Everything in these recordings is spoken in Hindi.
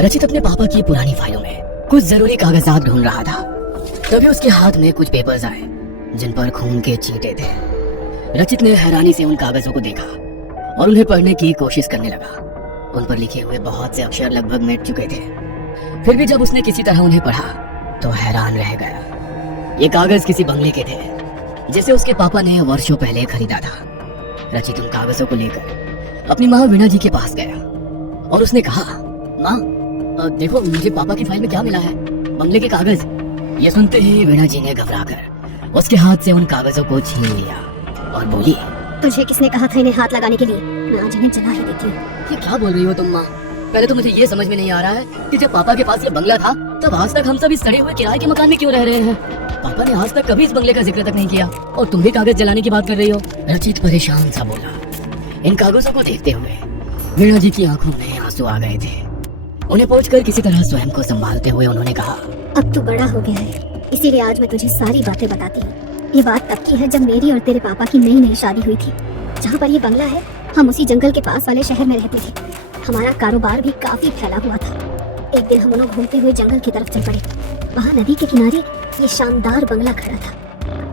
रचित अपने पापा की पुरानी फाइलों में कुछ जरूरी कागजात ढूंढ रहा था, तभी उसके हाथ में कुछ पेपर्स आए जिन पर खून के चींटे थे। रचित ने हैरानी से उन कागजों को देखा और उन्हें पढ़ने की कोशिश करने लगा। उन पर लिखे हुए बहुत से अक्षर लगभग मिट चुके थे, फिर भी जब उसने किसी तरह उन्हें पढ़ा तो हैरान रह गया। ये कागज किसी बंगले के थे जिसे उसके पापा ने वर्षों पहले खरीदा था। रचित उन कागजों को लेकर अपनी माँ वीणा जी के पास गया और उसने कहा, माँ देखो मुझे पापा की फाइल में क्या मिला है, बंगले के कागज। ये सुनते ही वीणा जी ने घबराकर उसके हाथ से उन कागजों को छीन लिया और बोली, तुझे किसने कहा था इन्हें हाथ लगाने के लिए? मैं आज इन्हें जला ही देती हूँ। ये क्या बोल रही हो तुम माँ? पहले तो मुझे ये समझ में नहीं आ रहा है कि जब पापा के पास ये बंगला था तब आज तक हम सब इस सड़े हुए किराए के मकान में क्यों रह रहे हैं? पापा ने आज तक कभी इस बंगले का जिक्र तक नहीं किया और तुम भी कागज जलाने की बात कर रही हो। रचित परेशान सा बोला। इन कागजों को देखते हुए वीणा जी की आंखों में आंसू आ गए थे। उन्हें पहुंचकर किसी तरह स्वयं को संभालते हुए उन्होंने कहा, अब तू बड़ा हो गया है, इसीलिए आज मैं तुझे सारी बातें बताती हूँ। ये बात तब की है जब मेरी और तेरे पापा की नई नई शादी हुई थी। जहाँ पर ये बंगला है हम उसी जंगल के पास वाले शहर में रहते थे। हमारा कारोबार भी काफी फैला हुआ था। एक दिन हम दोनों घूमते हुए जंगल की तरफ चल पड़े। वहाँ नदी के किनारे ये शानदार बंगला खड़ा था।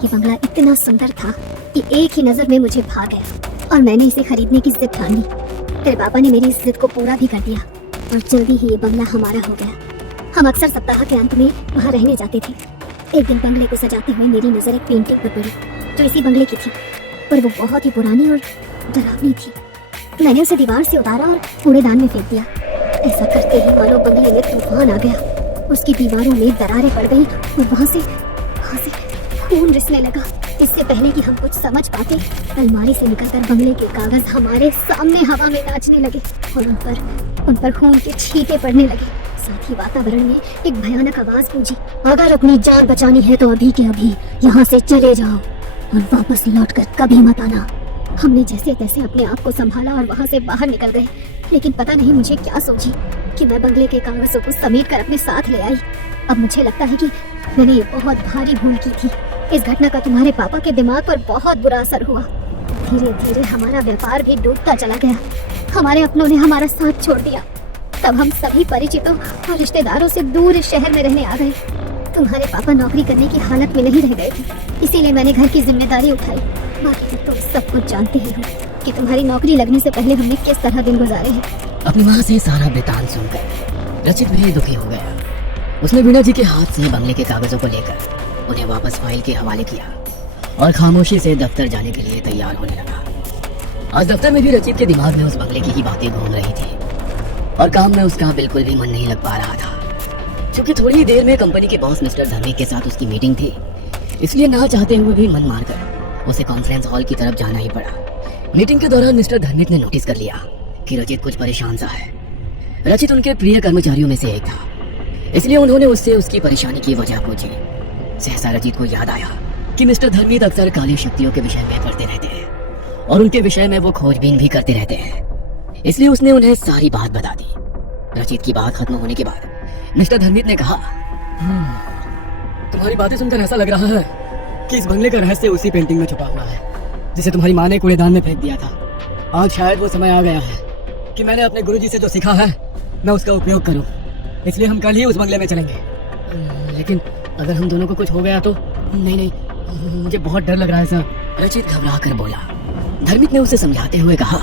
ये बंगला इतना सुंदर था कि एक ही नजर में मुझे भा गया और मैंने इसे खरीदने की जिद ठान ली। तेरे पापा ने मेरी इस जिद को पूरा भी कर दिया और जल्दी ही ये बंगला हमारा हो गया। हम अक्सर सप्ताह के अंत में वहाँ रहने जाते थे। एक दिन बंगले को सजाते हुए मेरी नजर एक पेंटिंग पर पड़ी जो इसी बंगले की थी, पर वो बहुत ही पुरानी और डरावनी थी। मैंने उसे दीवार से उतारा और कूड़ेदान में फेंक दिया। ऐसा करते ही मानो बंगले में तूफान आ गया। उसकी दीवारों में दरारें पड़ गई और वहाँ से खून रिसने लगा। इससे पहले कि हम कुछ समझ पाते, अलमारी से निकलकर बंगले के कागज हमारे सामने हवा में नाचने लगे और उन पर खून के छींटे पड़ने लगे। साथ ही वातावरण में एक भयानक आवाज गूंजी, अगर अपनी जान बचानी है तो अभी के अभी यहाँ से चले जाओ और वापस लौटकर कभी मत आना। हमने जैसे तैसे अपने आप को संभाला और वहाँ से बाहर निकल गए, लेकिन पता नहीं मुझे क्या सोची कि मैं बंगले के कागजों को समेट कर अपने साथ ले आई। अब मुझे लगता है कि मैंने ये बहुत भारी भूल की थी। इस घटना का तुम्हारे पापा के दिमाग पर बहुत बुरा असर हुआ। धीरे धीरे हमारा व्यापार भी डूबता चला गया। हमारे अपनों ने हमारा साथ छोड़ दिया। तब हम सभी परिचितों और रिश्तेदारों से दूर इस शहर में रहने आ गए। तुम्हारे पापा नौकरी करने की हालत में नहीं रह गए थे, इसीलिए मैंने घर की जिम्मेदारी उठाई। बाकी तो तुम सब कुछ जानते ही हो कि तुम्हारी नौकरी लगने से पहले हमने किस तरह दिन गुजारे हैं। अपनी माँ से सारा वृतांत सुनकर रचित भी दुखी हो गया। उसने वीणा जी के हाथ से बंगले के कागजों को लेकर उन्हें वापस फाइल के हवाले किया और खामोशी से दफ्तर जाने के लिए तैयार होने लगा। आज दफ्तर में भी रचित के दिमाग में उस बंगले की ही बातें घूम रही थी और काम में उसका बिल्कुल भी मन नहीं लग पा रहा था। क्योंकि थोड़ी ही देर में कंपनी के बॉस मिस्टर धर्मी के साथ उसकी मीटिंग थी, इसलिए ना चाहते हुए भी मन मारकर उसे कॉन्फ्रेंस हॉल की तरफ जाना ही पड़ा। मीटिंग के दौरान मिस्टर धर्मिक ने नोटिस कर लिया कि रचित कुछ परेशान सा है। रचित उनके प्रिय कर्मचारियों में से एक था, इसलिए उन्होंने उससे उसकी परेशानी की वजह पूछी। सहसा रचित को याद आया कि मिस्टर धर्मिक अक्सर काली शक्तियों के विषय में पढ़ते रहते हैं और उनके विषय में वो खोजबीन भी करते रहते हैं, इसलिए उसने उन्हें सारी बात बता दी। रचित की बात खत्म होने के बाद मिस्टर धर्मिक ने कहा, तुम्हारी बातें सुनकर ऐसा लग रहा है कि इस बंगले का रहस्य उसी पेंटिंग में छुपा हुआ है जिसे तुम्हारी माँ ने कूड़ेदान में फेंक दिया था। आज शायद वो समय आ गया है कि मैंने अपने गुरुजी से जो सीखा है मैं उसका उपयोग करूं, इसलिए हम कल ही उस बंगले में चलेंगे। लेकिन अगर हम दोनों को कुछ हो गया तो? नहीं, मुझे बहुत डर लग रहा है सर। रचित घबरा कर बोला। धर्मिक ने उसे समझाते हुए कहा,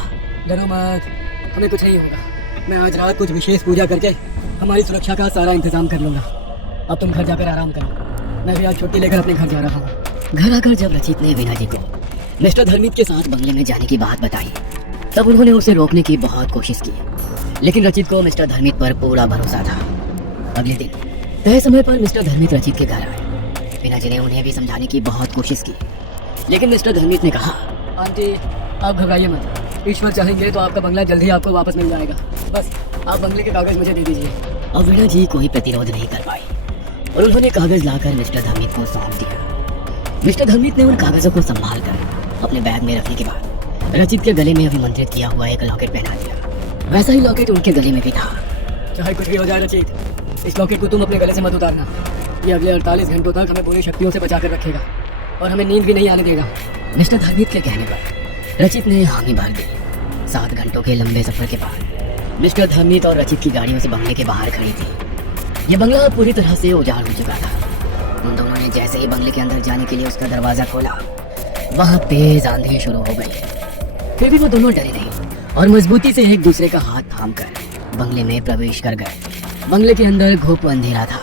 डरो मत, हमें कुछ नहीं होगा। मैं आज रात कुछ विशेष पूजा करके हमारी सुरक्षा का सारा इंतजाम कर लूंगा। अब तुम घर जाकर आराम करो, मैं भी आज छुट्टी लेकर अपने घर जा रहा हूँ। घर आकर जब रचित ने वीणा जी को मिस्टर धर्मिक के साथ बंगले में जाने की बात बताई तब उन्होंने उसे रोकने की बहुत कोशिश की, लेकिन रचित को मिस्टर धर्मिक पर पूरा भरोसा था। अगले दिन तय समय पर मिस्टर धर्मिक रचित के घर आए। वीणा जी ने उन्हें भी समझाने की बहुत कोशिश की, लेकिन मिस्टर धर्मिक ने कहा, आंटी आप घबराइए मत, ईश्वर चाहेंगे तो आपका बंगला जल्दी आपको वापस मिल जाएगा। बस आप बंगले के कागज मुझे दे दीजिए। अब वीणा जी कोई प्रतिरोध नहीं कर पाई और उन्होंने कागज लाकर मिस्टर धर्मिक को सौंप दिया। मिस्टर धर्मिक ने उन कागजों को संभाल कर अपने बैग में रखने के बाद रचित के गले में अभिमंत्रित किया हुआ एक लॉकेट पहना दिया। वैसा ही लॉकेट उनके गले में भी था। चाहे कुछ भी हो जाए रचित, इस लॉकेट को तुम अपने गले से मत उतारना। ये अगले 48 घंटों तक हमें बुरी शक्तियों से बचा कर रखेगा और हमें नींद भी नहीं आने देगा। मिस्टर धर्मिक के कहने पर रचित ने हामी भर दी। 7 घंटों के लंबे सफर के बाद मिस्टर धर्मित और रचित की गाड़ी उस बंगले के बाहर खड़ी थी। ये बंगला पूरी तरह से उजाड़ हो चुका था। उन दोनों ने जैसे ही बंगले के अंदर जाने के लिए उसका दरवाजा खोला, वहाँ तेज आंधी शुरू हो गई। फिर भी वो दोनों डरे नहीं और मजबूती से एक दूसरे का हाथ थामकर बंगले में प्रवेश कर गए। बंगले के अंदर घुप अंधेरा था,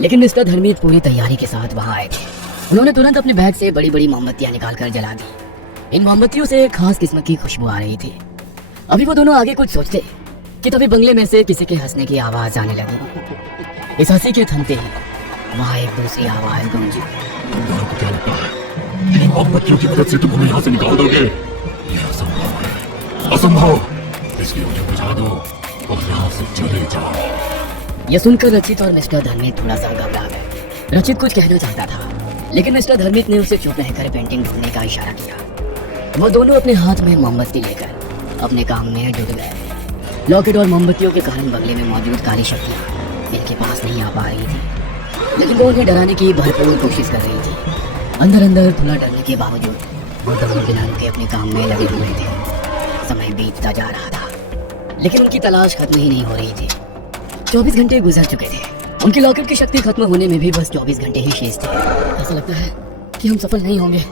लेकिन मिस्टर धर्मित पूरी तैयारी के साथ वहाँ आए थे। उन्होंने तुरंत अपने बैग से बड़ी बड़ी मोमबत्तियां निकालकर जला दी। इन मोमबत्तियों से एक खास किस्म की खुशबू आ रही थी। अभी वो दोनों आगे कुछ सोचते कि तभी बंगले में से किसी के हंसने की आवाज आने लगी। इस हंसी के थमते ही वहाँ एक दूसरी आवाज गूंजी। आपको क्या लगता है इन मोमबत्तियों की मदद से तुम हमें यहाँ से निकाल दोगे? यह असंभव है, असंभव। इसलिए मुझे बुझा दो और यहाँ से चले जाओ। यह सुनकर रचित और मिस्टर धर्मित थोड़ा सा घबरा गए। रचित कुछ कहना चाहता था, लेकिन मिस्टर धर्मित ने उसे चुप रहकर पेंटिंग ढूंढने का इशारा किया। वो दोनों अपने हाथ में मोमबत्ती लेकर अपने काम में जुट गए। लॉकेट और मोमबत्तियों के कारण बंगले में मौजूद काली शक्तियाँ इनके पास नहीं आ पा रही थी, लेकिन वो उन्हें डराने की भरपूर कोशिश कर रही थी। अंदर अंदर थोड़ा डरने के बावजूद वो दोनों बिना रुके अपने काम में लगे हुए थे। समय बीतता जा रहा था, लेकिन उनकी तलाश खत्म ही नहीं हो रही थी। 24 घंटे गुजर चुके थे। उनकी लॉकेट की शक्ति खत्म होने में भी बस 24 घंटे ही शेष थे। ऐसा लगता है कि हम सफल नहीं होंगे,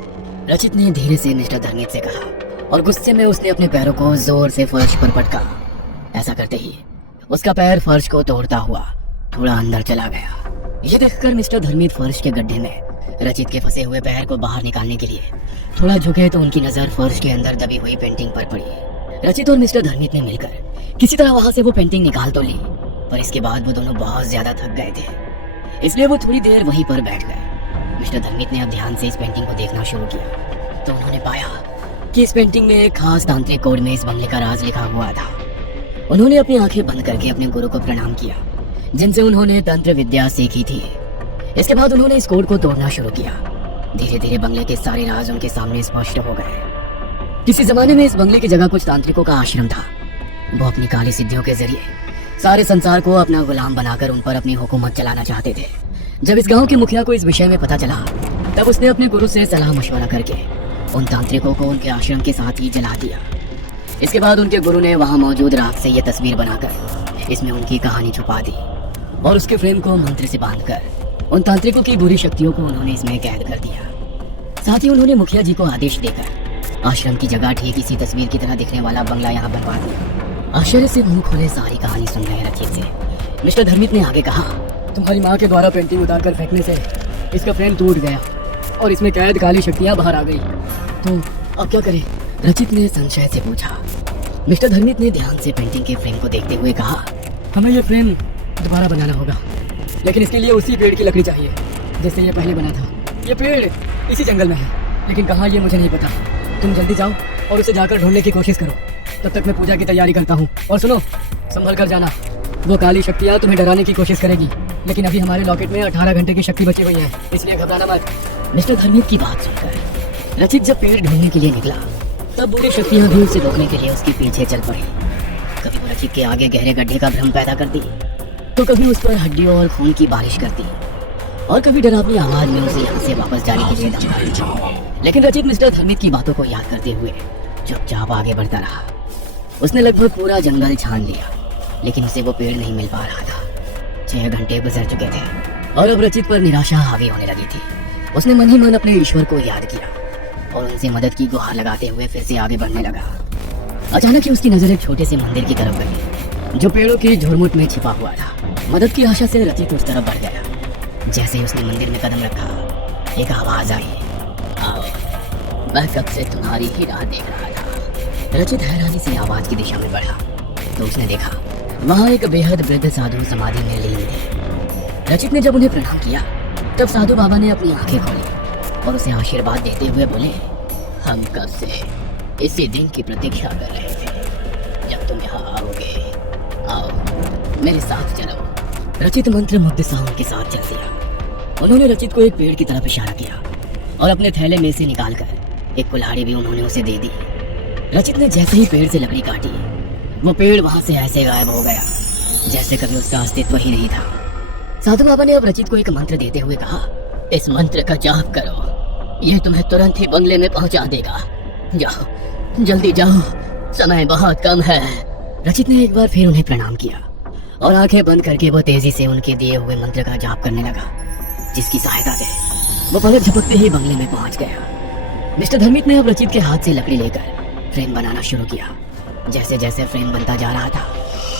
रचित ने धीरे से मिस्टर धर्मित से कहा और गुस्से में उसने अपने पैरों को जोर से फर्श पर पटका। ऐसा करते ही उसका पैर फर्श को तोड़ता हुआ थोड़ा अंदर चला गया। ये देखकर मिस्टर धर्मित फर्श के गड्ढे में रचित के फंसे हुए पैर को बाहर निकालने के लिए थोड़ा झुके तो उनकी नजर फर्श के अंदर दबी हुई पेंटिंग पर पड़ी। रचित और मिस्टर धर्मित ने मिलकर किसी तरह वहां से वो पेंटिंग निकाल तो ली, पर इसके बाद वो दोनों बहुत ज्यादा थक गए थे, इसलिए वो थोड़ी देर वहीं पर बैठ गए। मिस्टर धर्मित ने अब ध्यान से इस पेंटिंग को देखना शुरू किया तो उन्होंने पाया कि इस पेंटिंग में एक खास तांत्रिक कोड में इस बंगले का राज लिखा हुआ था। उन्होंने अपनी आंखें बंद करके अपने गुरु को प्रणाम किया, जिनसे उन्होंने तंत्र विद्या सीखी थी। इसके बाद उन्होंने इस कोड को तोड़ना शुरू किया। धीरे धीरे बंगले के सारे राज उनके सामने स्पष्ट हो गए। किसी जमाने में इस बंगले की जगह कुछ तांत्रिकों का आश्रम था। वो अपनी काली सिद्धियों के जरिए सारे संसार को अपना गुलाम बनाकर उन पर अपनी हुकूमत चलाना चाहते थे। जब इस गांव के मुखिया को इस विषय में पता चला, तब उसने अपने गुरु से सलाह मशवरा करके उन तांत्रिकों को उनके आश्रम के साथ ही जला दिया। इसके बाद उनके गुरु ने वहां मौजूद राख से यह तस्वीर बनाकर इसमें उनकी कहानी छुपा दी और उसके फ्रेम को मंत्र से बांधकर उन तांत्रिकों की बुरी शक्तियों को उन्होंने इसमें कैद कर दिया। साथ ही उन्होंने मुखिया जी को आदेश देकर आश्रम की जगह ठीक इसी तस्वीर की तरह दिखने वाला बंगला यहाँ बनवा दिया। आश्चर्य से मुंह खोले सारी कहानी सुन रहे रचित से मिस्टर धर्मित ने आगे कहा, तुम्हारी माँ के द्वारा पेंटिंग उतार कर फेंकने से इसका फ्रेम टूट गया और इसमें कैद काली शक्तियाँ बाहर आ गई, तो अब क्या करें? रचित ने संशय से पूछा। मिस्टर धर्मित ने ध्यान से पेंटिंग के फ्रेम को देखते हुए कहा, हमें ये फ्रेम दोबारा बनाना होगा, लेकिन इसके लिए उसी पेड़ की लकड़ी चाहिए जिससे ये पहले बना था। ये पेड़ इसी जंगल में है, लेकिन कहाँ ये मुझे नहीं पता। तुम जल्दी जाओ और उसे जाकर ढूंढने की कोशिश करो, तब तक मैं पूजा की तैयारी करता हूँ। और सुनो, संभल कर जाना, वो काली शक्तियाँ तुम्हें डराने की कोशिश करेगी, लेकिन अभी हमारे लॉकेट में 18 घंटे की शक्ति बची हुई है, इसलिए घबराना मत। मिस्टर धर्मित की बात सुनकर रचित जब पेड़ ढूंढने के लिए निकला, तब बुरी शक्तियाँ भी उसे रोकने के लिए उसके पीछे चल पड़ी। कभी वो रचित के आगे गहरे गड्ढे का भ्रम पैदा करती, तो कभी उस पर हड्डियों और खून की बारिश करती, और कभी डरावनी आवाज में उसे यहाँ से वापस जाने के लिए धमकाती। लेकिन रचित मिस्टर धर्मित की बातों को याद करते हुए चुपचाप आगे बढ़ता रहा। उसने लगभग पूरा जंगल छान लिया, लेकिन उसे वो पेड़ नहीं मिल पा रहा था। 6 घंटे गुजर चुके थे और अब रचित पर निराशा हावी होने लगी थी। उसने मन ही मन अपने ईश्वर को याद किया और उनसे मदद की गुहार लगाते हुए फिर से आगे बढ़ने लगा। अचानक ही उसकी नजर एक छोटे से मंदिर की तरफ गई, जो पेड़ों की झुरमुट में छिपा हुआ था। मदद की आशा से रचित उस तरफ बढ़ गया। जैसे ही उसने मंदिर में कदम रखा, एक आवाज आई, आओ, मैं कब से तुम्हारी ही राह देख रहा था। रचित हैरानी से आवाज की दिशा में बढ़ा तो उसने देखा वहाँ एक बेहद वृद्ध साधु समाधि में लीन थे। रचित ने जब उन्हें प्रणाम किया, तब साधु बाबा ने अपनी आंखें खोली और उसे आशीर्वाद देते हुए बोले, हम कब से इसी दिन की प्रतीक्षा कर रहे थे जब तुम यहाँ आओगे। आओ, मेरे साथ चलो। रचित मंत्र मुग्ध सा उनके साथ चल दिया। उन्होंने रचित को एक पेड़ की तरफ इशारा किया और अपने थैले में से निकालकर एक कुल्हाड़ी भी उन्होंने उसे दे दी। रचित ने जैसे ही पेड़ से लकड़ी काटी, वो पेड़ वहां से ऐसे गायब हो गया जैसे कभी उसका अस्तित्व ही नहीं था। साधु बाबा ने अब रचित को एक मंत्र देते हुए कहा, इस मंत्र का जाप करो, यह तुम्हें तुरंत ही बंगले में पहुंचा देगा। जाओ, जल्दी जाओ, समय बहुत कम है। रचित ने एक बार फिर उन्हें प्रणाम किया और आंखें बंद करके वो तेजी से उनके दिए हुए मंत्र का जाप करने लगा, जिसकी सहायता से वो पलक झपकते ही बंगले में पहुंच गया। मिस्टर धर्मित ने अब रचित के हाथ से लकड़ी लेकर फ्रेम बनाना शुरू किया। जैसे जैसे फ्रेम बनता जा रहा था,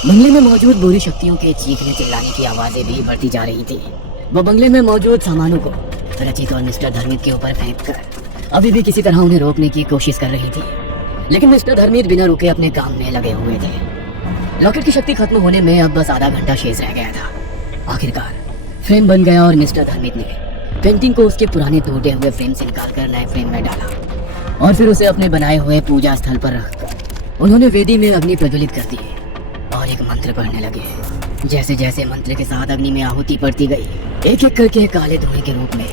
बंगले में मौजूद बुरी शक्तियों के चीखने चिल्लाने की आवाजें भी बढ़ती जा रही थी। वो बंगले में मौजूद सामानों को रचित और मिस्टर धर्मित के ऊपर फेंक कर अभी भी किसी तरह उन्हें रोकने की कोशिश कर रही थी, लेकिन मिस्टर धर्मित बिना रुके अपने काम में लगे हुए थे। लॉकेट की शक्ति खत्म होने में अब बस आधा घंटा शेष रह गया था। आखिरकार फ्रेम बन गया और मिस्टर धर्मित ने पेंटिंग को उसके पुराने टूटे हुए फ्रेम से निकालकर नए फ्रेम में डाला और फिर उसे अपने बनाए हुए पूजा स्थल पर रखकर उन्होंने वेदी में अग्नि प्रज्वलित कर दी और एक मंत्र पढ़ने लगे। जैसे जैसे मंत्र के साथ अग्नि में आहुति पड़ती गई, एक एक करके काले धुएं के रूप में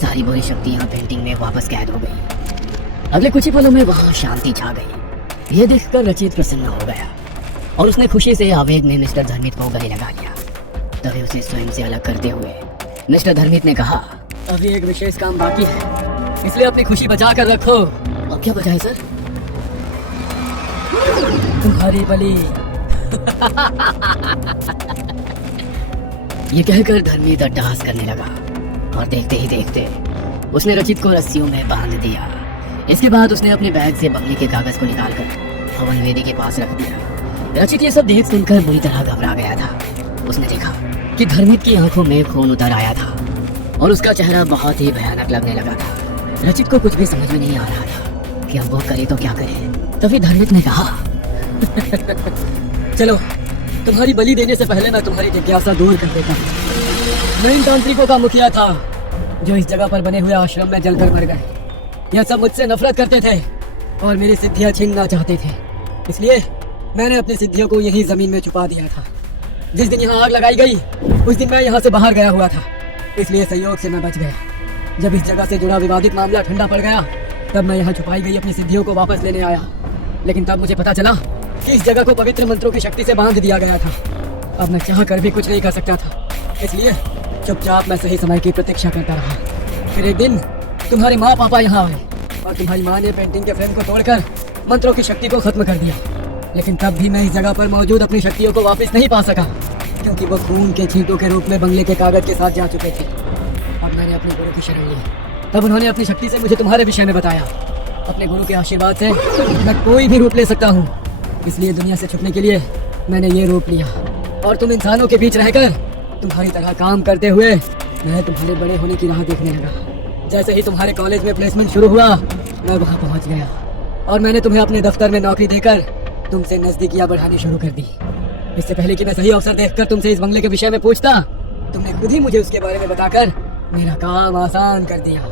सारी बुरी शक्तियां पेंटिंग में वापस कैद हो गई। अगले कुछ ही पलों में वहां शांति छा गई। यह देखकर रचित प्रसन्न हो गया और उसने खुशी से आवेग में मिस्टर धर्मित को गले लगा लिया। तभी उसे स्वयं से अलग करते हुए मिस्टर धर्मित ने कहा, अभी एक विशेष काम बाकी है, इसलिए अपनी खुशी बचा कर रखो। अब क्या बचा है सर? तुम्हारी बलि। ये कहकर धर्मित अट्टहास करने लगा और देखते ही देखते उसने रचित को रस्सियों में बांध दिया। इसके बाद उसने अपने बैग से बंगले के कागज को निकालकर हवन वेदी के पास रख दिया। रचित ये सब देख सुनकर बुरी तरह घबरा गया था। उसने देखा कि धर्मित की आंखों में खून उतर आया था और उसका चेहरा बहुत ही भयानक लगने लगा था। रचित को कुछ भी समझ में नहीं आ रहा था कि अब वो करे तो क्या करे। तभी धर्मित ने कहा, चलो, तुम्हारी बलि देने से पहले मैं तुम्हारी जिज्ञासा दूर कर देता हूँ। मैं इन तांत्रिकों का मुखिया था जो इस जगह पर बने हुए आश्रम में जलकर मर गए। यह सब मुझसे नफरत करते थे और मेरी सिद्धियां छीनना चाहते थे, इसलिए मैंने अपनी सिद्धियों को यही जमीन में छुपा दिया था। जिस दिन यहाँ आग लगाई गई उस दिन मैं यहाँ से बाहर गया हुआ था, इसलिए संयोग से मैं बच गया। जब इस जगह से जुड़ा विवादित मामला ठंडा पड़ गया तब मैं यहाँ छुपाई गई अपनी सिद्धियों को वापस लेने आया, लेकिन तब मुझे पता चला कि इस जगह को पवित्र मंत्रों की शक्ति से बांध दिया गया था। अब मैं चाह कर भी कुछ नहीं कर सकता था, इसलिए चुपचाप मैं सही समय की प्रतीक्षा करता रहा। फिर एक दिन तुम्हारे माँ पापा यहाँ आए और तुम्हारी माँ ने पेंटिंग के फ्रेम को तोड़कर मंत्रों की शक्ति को खत्म कर दिया, लेकिन तब भी मैं इस जगह पर मौजूद अपनी शक्तियों को वापस नहीं पा सका, क्योंकि वो खून के छींटों के रूप में बंगले के कागज के साथ जा चुके थे। अब मैंने अपने गुरु की शरण ली, तब उन्होंने अपनी शक्ति से मुझे तुम्हारे विषय में बताया। अपने गुरु के आशीर्वाद से मैं कोई भी रूप ले सकता हूँ, इसलिए दुनिया से छुपने के लिए मैंने ये रूप लिया और तुम इंसानों के बीच रहकर तुम्हारी तरह काम करते हुए मैं तुम्हारे बड़े होने की राह देखने लगा। जैसे ही तुम्हारे कॉलेज में प्लेसमेंट शुरू हुआ मैं वहाँ पहुँच गया और मैंने तुम्हें अपने दफ्तर में नौकरी देकर तुमसे नजदीकियाँ बढ़ानी शुरू कर दी। इससे पहले कि मैं सही अवसर देखकर तुमसे इस बंगले के विषय में पूछता, तुमने खुद ही मुझे उसके बारे में बताकर मेरा काम आसान कर दिया।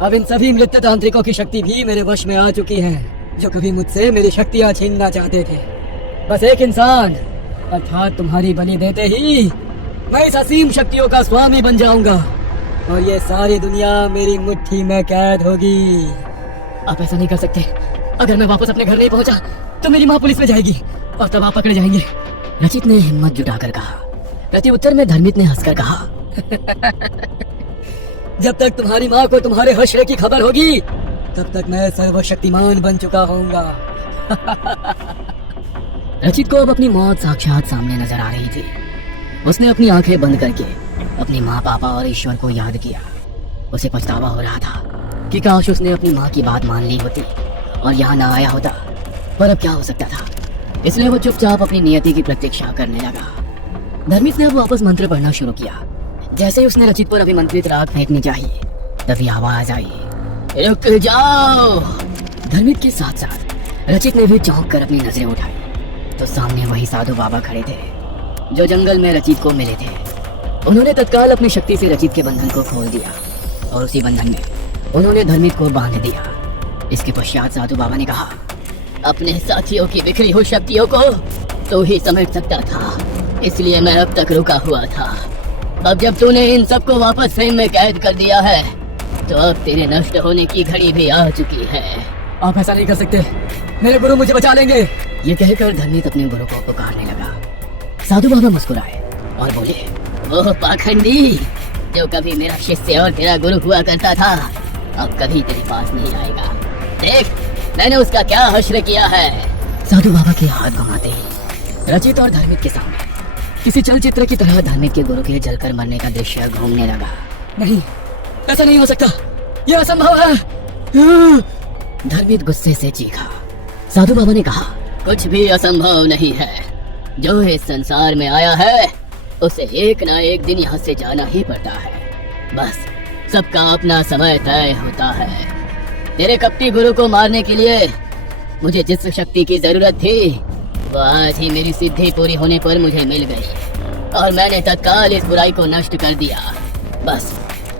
अब इन सभी मृत्यु तांत्रिकों की शक्ति भी मेरे वश में आ चुकी है, जो कभी मुझसे मेरी शक्तियाँ छीनना चाहते थे। बस एक इंसान अर्थात तुम्हारी बलि देते ही मैं इस असीम शक्तियों का स्वामी बन जाऊंगा और ये सारी दुनिया मेरी मुट्ठी में कैद होगी। आप ऐसा नहीं कर सकते। अगर मैं वापस अपने घर नहीं पहुंचा तो मेरी माँ पुलिस में जाएगी और तब आप पकड़े जाएंगे। रचित ने हिम्मत जुटाकर कहा। प्रत्युत्तर में धर्मित ने हंसकर कहा, जब तक तुम्हारी माँ को तुम्हारे हश्र की खबर होगी तब तक मैं सर्वशक्तिमान बन चुका होऊंगा। रचित को अब अपनी मौत साक्षात सामने नजर आ रही थी। उसने अपनी आंखें बंद करके अपनी माँ पापा और ईश्वर को याद किया। उसे पछतावा हो रहा था कि काश उसने अपनी माँ की बात मान ली होती और यहाँ ना आया होता, पर अब क्या हो सकता था। इसलिए वो चुपचाप अपनी नियति की प्रतीक्षा करने लगा। धर्मित ने अब वापस मंत्र पढ़ना शुरू किया। जैसे ही उसने रचित पर अभिमंत्रित राग फेंकनी चाहिए तभी आवाज आई, रुक जाओ। धर्मित के साथ साथ रचित ने भी चौंक कर अपनी नजरें उठाई तो सामने वही साधु बाबा खड़े थे जो जंगल में रचित को मिले थे। उन्होंने तत्काल अपनी शक्ति से रचित के बंधन को खोल दिया और उसी बंधन में उन्होंने धर्मित को बांध दिया। इसके पश्चात साधु बाबा ने कहा, अपने साथियों की बिखरी हुई शक्तियों को तो ही समेट सकता था, इसलिए मैं अब तक रुका हुआ था। अब जब तूने इन सबको वापस फ्रेम में कैद कर दिया है तो अब तेरे नष्ट होने की घड़ी भी आ चुकी है। आप ऐसा नहीं कर सकते, मेरे गुरु मुझे बचा लेंगे। ये कहकर धर्मित अपने गुरु को पुकारने लगा। साधु बाबा मुस्कुराए और बोले, ओह पाखंडी, जो कभी मेरा शिष्य और तेरा गुरु हुआ करता था अब कभी तेरे पास नहीं आएगा। देख मैंने उसका क्या हश्र किया है। साधु बाबा के हाथ घुमाते ही रचित और धर्मित के सामने किसी चलचित्र की तरह धर्मित के गुरु के जलकर मरने का दृश्य घूमने लगा। नहीं, ऐसा नहीं हो सकता, यह असंभव है। धर्मित गुस्से से चीखा। साधु बाबा ने कहा, कुछ भी असंभव नहीं है। जो इस संसार में आया है उसे एक ना एक दिन यहाँ से जाना ही पड़ता है। बस सबका अपना समय तय होता है। तेरे कपटी गुरु को मारने के लिए मुझे जिस शक्ति की जरूरत थी वो आज ही मेरी सिद्धि पूरी होने पर मुझे मिल गई और मैंने तत्काल इस बुराई को नष्ट कर दिया। बस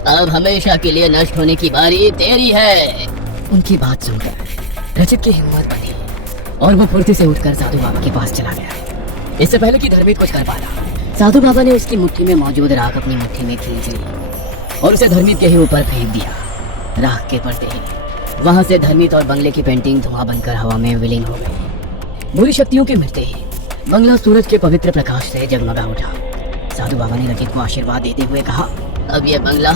अब हमेशा के लिए नष्ट होने की बारी तेरी है। उनकी बात सुनकर रचित की हिम्मत बढ़ी और वो फुर्ती से उठकर साधु बाबा के पास चला गया। इससे पहले कि धर्मित कुछ कर पाता, साधु बाबा ने उसकी मुट्ठी में मौजूद राख अपनी मुट्ठी में खींच ली और उसे धर्मित के ही ऊपर फेंक दिया। राख के पड़ते ही वहां से धर्मित और बंगले की पेंटिंग धुआं बनकर हवा में विलीन हो गई। बुरी शक्तियों के मिटते ही बंगला सूरज के पवित्र प्रकाश से जगमगा उठा। साधु बाबा ने रचित को आशीर्वाद देते हुए कहा, अब यह बंगला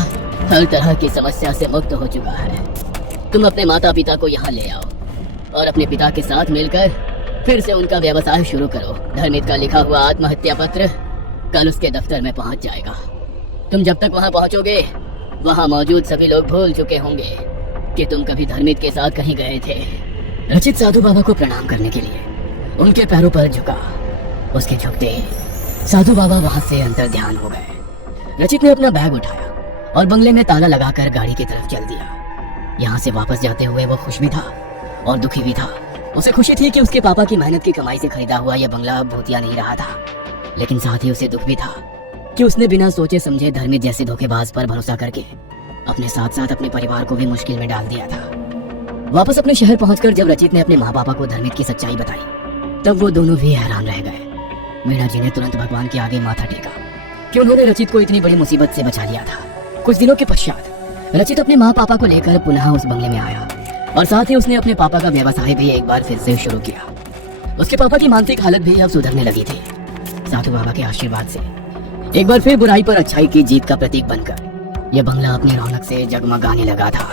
हर तरह की समस्या से मुक्त हो चुका है। तुम अपने माता पिता को यहाँ ले आओ और अपने पिता के साथ मिलकर फिर से उनका व्यवसाय शुरू करो। धर्मित का लिखा हुआ आत्महत्या पत्र कल उसके दफ्तर में पहुंच जाएगा। तुम जब तक वहां पहुंचोगे वहां मौजूद सभी लोग भूल चुके होंगे कि तुम कभी धर्मित के साथ कहीं गए थे। रचित साधु बाबा को प्रणाम करने के लिए उनके पैरों पर झुका। उसके झुकते ही साधु बाबा वहां से अंतर ध्यान हो गए। रचित ने अपना बैग उठाया और बंगले में ताला लगाकर गाड़ी की तरफ चल दिया। यहाँ से वापस जाते हुए वो खुश भी था और दुखी भी था। उसे खुशी थी कि उसके पापा की मेहनत की कमाई से खरीदा हुआ यह बंगला भूतिया नहीं रहा था, लेकिन साथ ही उसे दुख भी था कि उसने बिना सोचे समझे धर्मित जैसे धोखेबाज पर भरोसा करके अपने साथ साथ अपने परिवार को भी मुश्किल में डाल दिया था। वापस अपने शहर पहुंचकर जब रचित ने अपने माँ पापा को धर्मित की सच्चाई बताई तब वो दोनों भी हैरान रह गए। मीणा जी ने तुरंत भगवान के आगे माथा टेका कि उन्होंने रचित को इतनी बड़ी मुसीबत से बचा लिया था। कुछ दिनों के पश्चात रचित अपने माँ पापा को लेकर पुनः उस बंगले में आया और साथ ही उसने अपने पापा का व्यवसाय भी एक बार फिर से शुरू किया। उसके पापा की मानसिक हालत भी अब सुधरने लगी थी। साधु बाबा के आशीर्वाद से एक बार फिर बुराई पर अच्छाई की जीत का प्रतीक बनकर यह बंगला अपनी रौनक से जगमगाने लगा था।